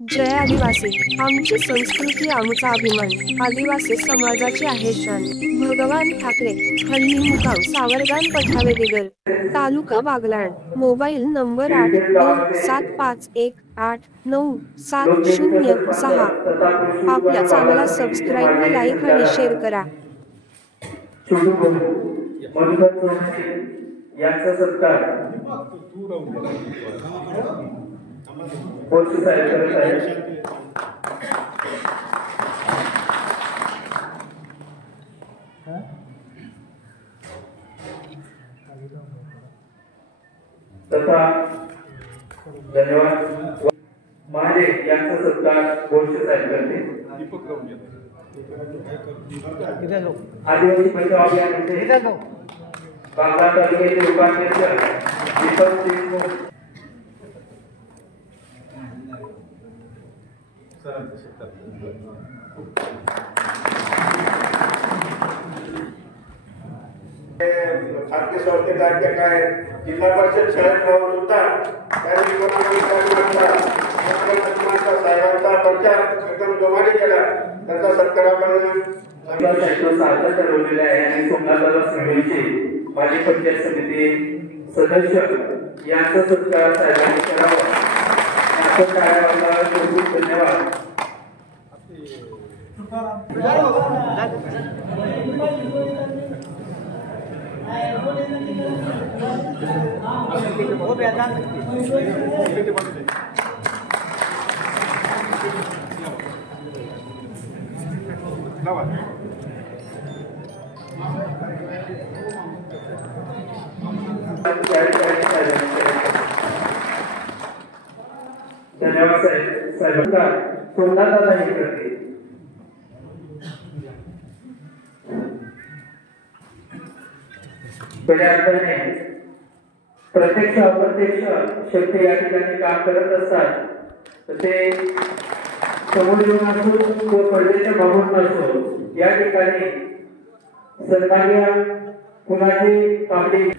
जय आदिवासी, आमची संस्कृती आमचा अभिमान, आदिवासी समाजाची आहे शान। भगवान ठाकरे, हल्ली मुकाम सावरगाम पठावे दिगर, तालुका बागलाण, मोबाईल नंबर 8275189706। आपल्या चॅनलला सबस्क्राईब व लाईक आणि शेअर करा। यांचा सत्कार पोस्ट साहेब करत आहेत। तथा धन्यवाद महाले यांचा सत्कार पोस्ट साहेब करते। आदिवासी बचाव अभियानाचे बागलाण तालुक्याचे उपाध्यक्ष दीपक सिंह खासगी संस्थेचे काय जिल्हा परिषद शाळेत राहून सुद्धा साहेबांचा प्रचार एकदम जोमाने केला। त्याचा सत्कार आपण सार्थक ठरवलेले आहे आणि सोमनाथ समितीचे माजी पंचायत समिती सदस्य यांचा सत्कार साहेबांनी करावा। आपण टाळ्या खूप धन्यवाद। धन्यवाद साहेब सोमनाथ दादा हे करते। पर्यावरणाने प्रत्यक्ष अप्रत्यक्ष शक्ती या ठिकाणी काम करत असतात। तर ते समोर येऊन असो व पडद्याच्या मागून असो या ठिकाणी सन्माननीय कुणाची कामगिरी